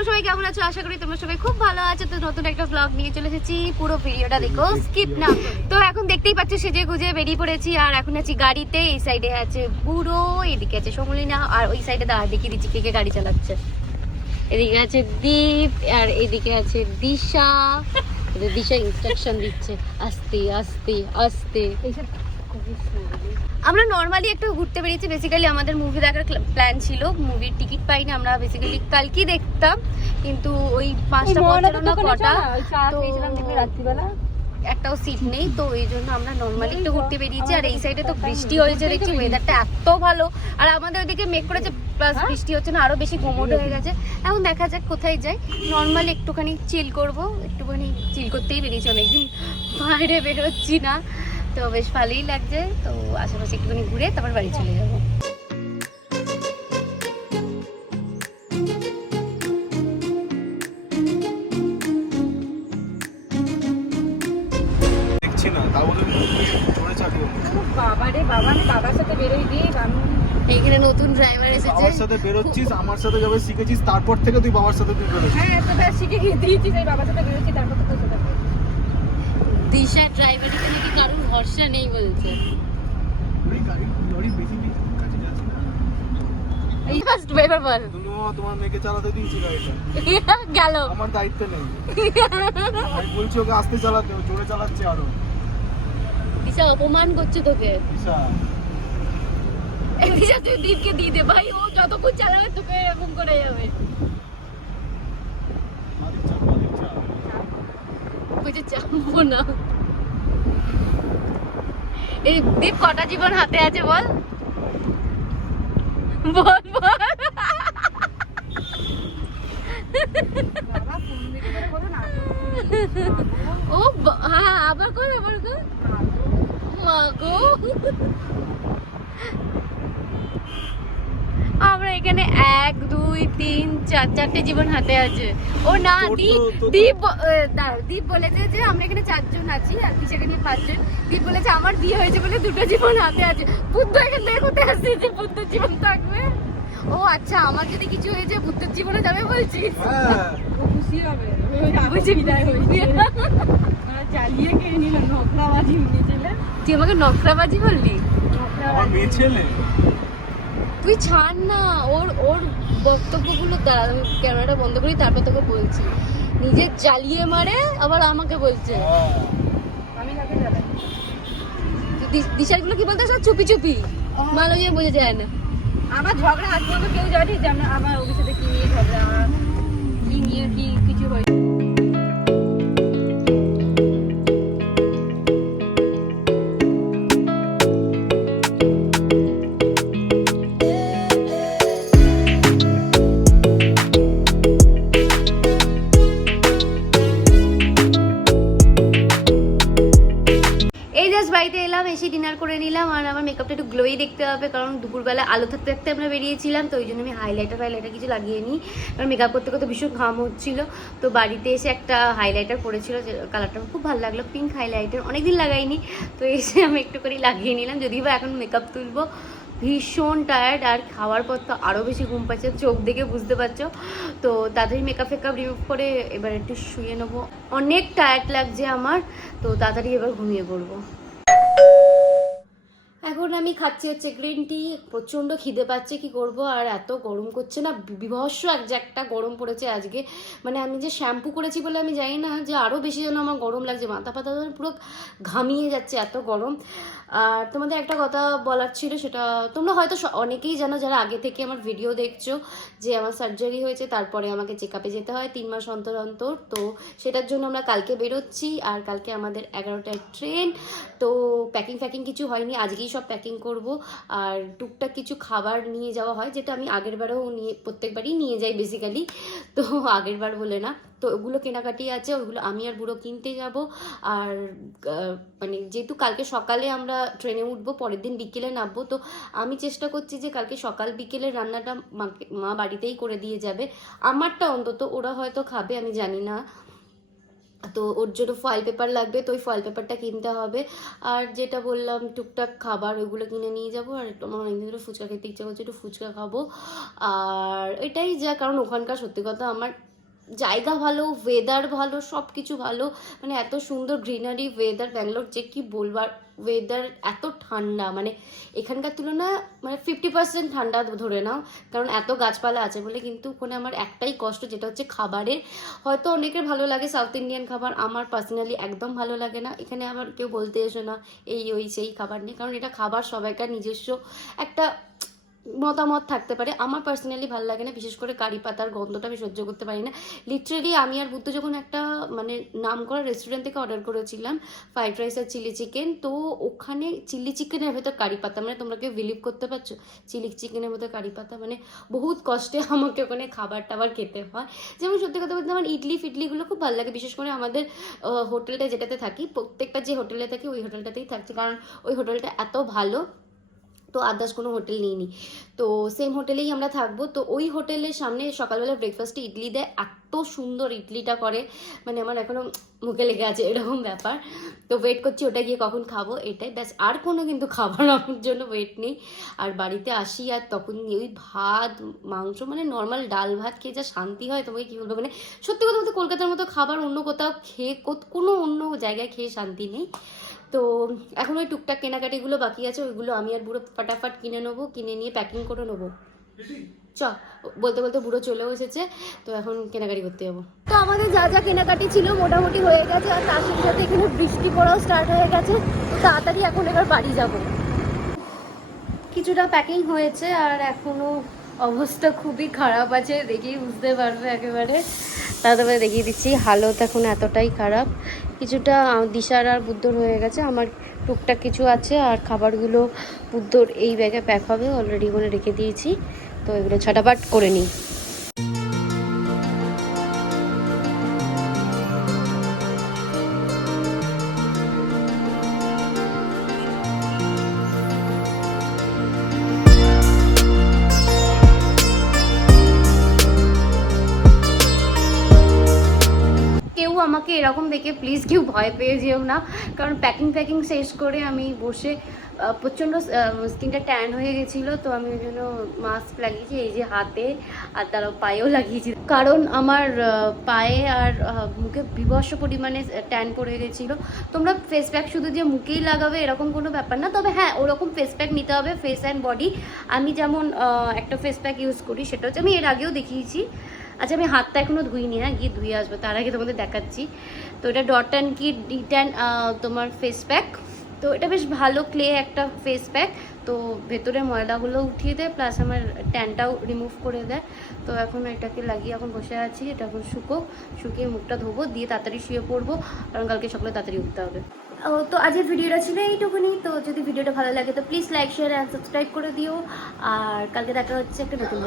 তোমরা সবাই কেমন আছো? আশা করি তোমরা সবাই খুব ভালো আছো। তো নতুন একটা ব্লগ নিয়ে চলে এসেছি। পুরো ভিডিওটা দেখো স্কিপ না। তো এখন দেখতেই পাচ্ছ, সেজে গুজে বেরিয়ে পড়েছি আর এখন আছি গাড়িতে। এই সাইডে আছে বুড়ো, এদিকে আছে সমলিনা আর ওই সাইডে দাঁড়া দেখিয়ে দিচ্ছি কে কে গাড়ি চালাচ্ছে। এদিকে আছে দীপ আর এদিকে আছে দিশা। দিশা ইনস্ট্রাকশন দিচ্ছে, আস্তে আস্তে আস্তে। আমরা নর্মালি একটু ঘুরতে বেরিয়েছি বেসিক্যালি আমাদের মুভি দেখার প্ল্যান ছিল। মুভির টিকিট পাইনি আমরা বেসিক্যালি কালকেই দেখতাম কিন্তু ওই পাঁচটা পঞ্চান্ন না? কটা একটাও সিট নেই তো এই জন্য আমরা নর্মালি একটু ঘুরতে বেরিয়েছি। আর এই সাইডে তো বৃষ্টি হয়েছে দেখছি ওয়েদারটা এত ভালো। আর আমাদের ওদিকে মেঘ করেছে প্লাস বৃষ্টি হচ্ছে না আরও বেশি গোমট হয়ে গেছে। এখন দেখা যাক কোথায় যাই। নর্মালি একটুখানি চিল করব একটুখানি চিল করতেই বেরিয়েছি। অনেকদিন বাইরে বেরোচ্ছি না। তো বেশ ভালোই লাগছে। তো আশেপাশে একটুখানি ঘুরে তারপর বাড়ি চলে যাব। বাবারে বাবা আমি বাবার সাথে বেরোই দিয়ে আমি এইখানে নতুন ড্রাইভার এসেছে। সাথে বেরোচ্ছিস আমার সাথে যাবে শিখেছিস তারপর থেকে তুই বাবার সাথে তুই বেরোচ্ছিস। হ্যাঁ শিখে গিয়ে দিয়েছিস বাবার সাথে বেরোচ্ছি তারপর তো। দিশা ড্রাইভার এখানে কি কারোর ভরসা নেই বলছে? এই ফার্স্ট এবার বল। তোমার মেয়েকে চালাতে দিয়েছি গাড়িটা। গেল। আমার দায়িত্ব নেই। আমি বলছি ওকে আস্তে চালাতে ও জোরে চালাচ্ছে আরও। দিশা অপমান করছে তোকে। এই দিশা তুই দীপকে দিয়ে দে। ভাই ও যতক্ষণ চালাবে তোকে এরকম করে যাবে মালিক চাপ মালিক চাপ দীপ কটা জীবন হাতে আছে বল? বল ও হ্যাঁ আবার কর আবার কর। মা গো। আমরা এখানে এক দুই তিন চার চারটে জীবন হাতে আছে। ও না দীপ দীপ দীপ বলেছে যে আমরা এখানে চারজন আছি আর পিছাকে নিয়ে পাঁচজন। দীপ বলেছে আমার বিয়ে হয়েছে বলে দুটো জীবন হাতে আছে। বুদ্ধ এখান থেকে কোথায় আসছে যে বুদ্ধ জীবন থাকবে? ও আচ্ছা আমার যদি কিছু হয়েছে বুদ্ধের জীবনে যাবে বলছিস? হ্যাঁ। খুশি হবে। জ্বালিয়ে কে নিল নকরাবাজি তুই আমাকে নকরাবাজি বললি? আমার মেয়ে ছেলে। তুই ছাড় না। ওর ওর বক্তব্যগুলো দাঁড়া আমি ক্যামেরাটা বন্ধ করি তারপর তোকে বলছি। নিজে জ্বালিয়ে মারে আবার আমাকে বলছে। আমি তাকে জ্বালাই? দিশারগুলো কি বলতে সব? চুপি চুপি। মালো যে বোঝা যায় না। আমার ঝগড়া আজ পর্যন্ত কেউ জানি যে আমরা আমার ওর সাথে কি নিয়ে ঝগড়া কি নিয়ে কি কিছু হয়। বাড়িতে এলাম, এসে ডিনার করে নিলাম আর আমার মেকআপটা একটু গ্লোই দেখতে হবে, কারণ দুপুরবেলা আলো থাকতে থাকতে আমরা বেরিয়েছিলাম, তো ওই জন্য আমি হাইলাইটার ফাইলাইটার কিছু লাগিয়ে নিই। কারণ মেকআপ করতে করতে ভীষণ ঘাম হচ্ছিল, তো বাড়িতে এসে একটা হাইলাইটার পড়েছিল যে কালারটা খুব ভালো লাগল পিঙ্ক হাইলাইটার অনেকদিন লাগাইনি, তো এসে আমি একটু করে লাগিয়ে নিলাম, যদিও বা এখন মেকআপ তুলবো। ভীষণ টায়ার্ড আর খাওয়ার পর তো আরও বেশি ঘুম পাচ্ছে, চোখ দেখে বুঝতে পারছ। তো তাড়াতাড়ি মেকআপ ফেকআপ রিমুভ করে এবার একটু শুয়ে নেব। অনেক টায়ার্ড লাগছে আমার, তো তাড়াতাড়ি এবার ঘুমিয়ে পড়ব। এখন আমি খাচ্ছি হচ্ছে গ্রিন টি প্রচণ্ড খিদে পাচ্ছে, কি করব? আর এত গরম করছে না, বিভৎস এক যে একটা গরম পড়েছে আজকে। মানে আমি যে শ্যাম্পু করেছি বলে আমি জানি না যে আরও বেশি যেন আমার গরম লাগছে, মাথা পাতা পুরো ঘামিয়ে যাচ্ছে এত গরম। আর তোমাদের একটা কথা বলার ছিল, সেটা তোমরা হয়তো অনেকেই জানো যারা আগে থেকে আমার ভিডিও দেখছ, যে আমার সার্জারি হয়েছে, তারপরে আমাকে চেক আপে যেতে হয় তিন মাস অন্তর অন্তর। তো সেটার জন্য আমরা কালকে বেরোচ্ছি, আর কালকে আমাদের এগারোটায় ট্রেন তো প্যাকিং ফ্যাকিং কিছু হয়নি, আজকেই সব প্যাকিং করব। আর টুকটাক কিছু খাবার নিয়ে যাওয়া হয়, যেটা আমি আগের বারেও নিয়ে, প্রত্যেকবারই নিয়ে যাই বেসিক্যালি তো আগের বার বলে না। তো ওগুলো কেনাকাটি আছে, ওগুলো আমি আর বুড়ো কিনতে যাব। আর মানে যেহেতু কালকে সকালে আমরা ট্রেনে উঠবো, পরের দিন বিকেলে নামবো, তো আমি চেষ্টা করছি যে কালকে সকাল বিকেলে রান্নাটা মা বাড়িতেই করে দিয়ে যাবে। আমারটা অন্তত ওরা হয়তো খাবে, আমি জানি না। তো ওর জন্য ফয়েল পেপার লাগবে, তো ওই ফয়েল পেপারটা কিনতে হবে। আর যেটা বললাম, টুকটাক খাবার, ওইগুলো কিনে নিয়ে যাব। আর একটু আমার অনেকদিন ধরে ফুচকা খেতে ইচ্ছা করছে, একটু ফুচকা খাব। আর এটাই যা, কারণ ওখানকার সত্যি কথা, আমার জায়গা ভালো ওয়েদার ভালো সব কিছু ভালো। মানে এত সুন্দর গ্রিনারি ওয়েদার ব্যাঙ্গালোর যে কি বলবার ওয়েদার এত ঠান্ডা। মানে এখানকার তুলনা মানে ফিফটি পার্সেন্ট ঠান্ডা ধরে নাও। কারণ এত গাছপালা আছে বলে কিন্তু ওখানে আমার একটাই কষ্ট, যেটা হচ্ছে খাবারের। হয়তো অনেকের ভালো লাগে সাউথ ইন্ডিয়ান খাবার, আমার পার্সোনালি একদম ভালো লাগে না। এখানে আবার কেউ বলতে এসো না, এই, ওই, সেই খাবার নিয়ে। কারণ এটা খাবার সবাইকার নিজস্ব একটা মতামত থাকতে পারে। আমার পার্সোনালি ভালো লাগে না, বিশেষ করে কারি পাতার গন্ধটা আমি সহ্য করতে পারি না। লিটারেলি আমি আর বুদ্ধ যখন একটা মানে নাম করা রেস্টুরেন্ট থেকে অর্ডার করেছিলাম ফ্রাইড রাইস আর চিলি চিকেন তো ওখানে চিলি চিকেনের ভেতর কারি পাতা মানে তোমরা কেউ বিলিভ করতে পারছ? চিলি চিকেনের মধ্যে কারি পাতা মানে বহুত কষ্টে আমাকে ওখানে খাবার টাবার খেতে হয়। যেমন সত্যি কথা বলতে আমার ইডলি ফিডলিগুলো খুব ভালো লাগে, বিশেষ করে আমাদের হোটেলটা যেটাতে থাকি, প্রত্যেকটা যে হোটেলে থাকি, ওই হোটেলটাতেই থাকছে। কারণ ওই হোটেলটা এত ভালো তো আদার্স কোনো হোটেল নিইনি। তো সেম হোটেলেই আমরা থাকব। তো ওই হোটেলের সামনে সকালবেলা ব্রেকফাস্টে ইডলি দেয়। এত সুন্দর ইডলিটা করে। মানে আমার এখনও মুখে লেগে আছে এরকম ব্যাপার। তো ওয়েট করছি, ওটা গিয়ে কখন খাব এটাই। ব্যাস, আর কোনো কিন্তু খাবার আমার জন্য ওয়েট নেই। আর বাড়িতে আসি আর তখন ওই ভাত, মাংস মানে নর্মাল ডাল ভাত খেয়ে যা শান্তি হয়, তোমাকে কী বলব? মানে সত্যি কথা বলতে কলকাতার মতো খাবার অন্য কোথাও খেয়ে কোনো অন্য জায়গায় খেয়ে শান্তি নেই। তো এখন ওই টুকটাক কেনাকাটিগুলো বাকি আছে ওইগুলো আমি আর বুড়ো ফাটাফাট কিনে নেব কিনে নিয়ে প্যাকিং করে নেব। চ বলতে বলতে বুড়ো চলেও এসেছে তো এখন কেনাকাটি করতে যাব। তো আমাদের যা যা কেনাকাটি ছিল মোটামুটি হয়ে গেছে আর তার সাথে সাথে এখানে বৃষ্টি পড়াও স্টার্ট হয়ে গেছে তো তাড়াতাড়ি এখন এবার বাড়ি যাব। কিছুটা প্যাকিং হয়েছে আর এখনও অবস্থা খুবই খারাপ আছে দেখেই বুঝতে পারবে একেবারে। তারপরে দেখিয়ে দিচ্ছি। হালত এখন এতটাই খারাপ। কিছুটা দিশার আর বুদ্ধর হয়ে গেছে। আমার টুকটাক কিছু আছে আর খাবারগুলো বুদ্ধর এই ব্যাগে প্যাক হবে। অলরেডি ওখানে রেখে দিয়েছি। তো এগুলো ছটাপাট করে নিই। আমাকে এরকম দেখে প্লিজ কেউ ভয় পেয়ে যেও না। কারণ প্যাকিং প্যাকিং শেষ করে আমি বসে প্রচণ্ড স্কিনটা ট্যান হয়ে গেছিল, তো আমি ওই জন্য মাস্ক লাগিয়েছি, এই যে হাতে, আর তারা পায়েও লাগিয়েছি। কারণ আমার পায়ে আর মুখে বিভৎস পরিমাণে ট্যান পড়ে গেছিল। তোমরা ফেস প্যাক শুধু যে মুখেই লাগাবে এরকম কোনো ব্যাপার না, তবে হ্যাঁ ওরকম ফেস প্যাক নিতে হবে ফেস অ্যান্ড বডি আমি যেমন একটা ফেস প্যাক ইউজ করি, সেটা হচ্ছে আমি এর আগেও দেখিয়েছি। আচ্ছা আমি হাতটা এখনও ধুইনি হ্যাঁ গিয়ে ধুয়ে আসব, তার আগে তোমাদের দেখাচ্ছি। তো এটা ডট অ্যান্ড কি ডিট্যান তোমার ফেস প্যাক তো এটা বেশ ভালো ক্লে একটা ফেস প্যাক তো ভেতরে ময়লাগুলো উঠিয়ে দেয় প্লাস আমার ট্যানটাও রিমুভ করে দেয় তো এখন এটাকে লাগিয়ে এখন বসে আছি, এটা এখন শুকো। শুকিয়ে মুখটা ধোবো, দিয়ে তাড়াতাড়ি শুয়ে পড়ব, কারণ কালকে সকালে তাড়াতাড়ি উঠতে হবে। তো আজকের ভিডিওটা ছিল এইটুকুনি। তো যদি ভিডিওটা ভালো লাগে, তো please like share and subscribe করে দিও। আর কালকে দেখা হচ্ছে একটা নতুন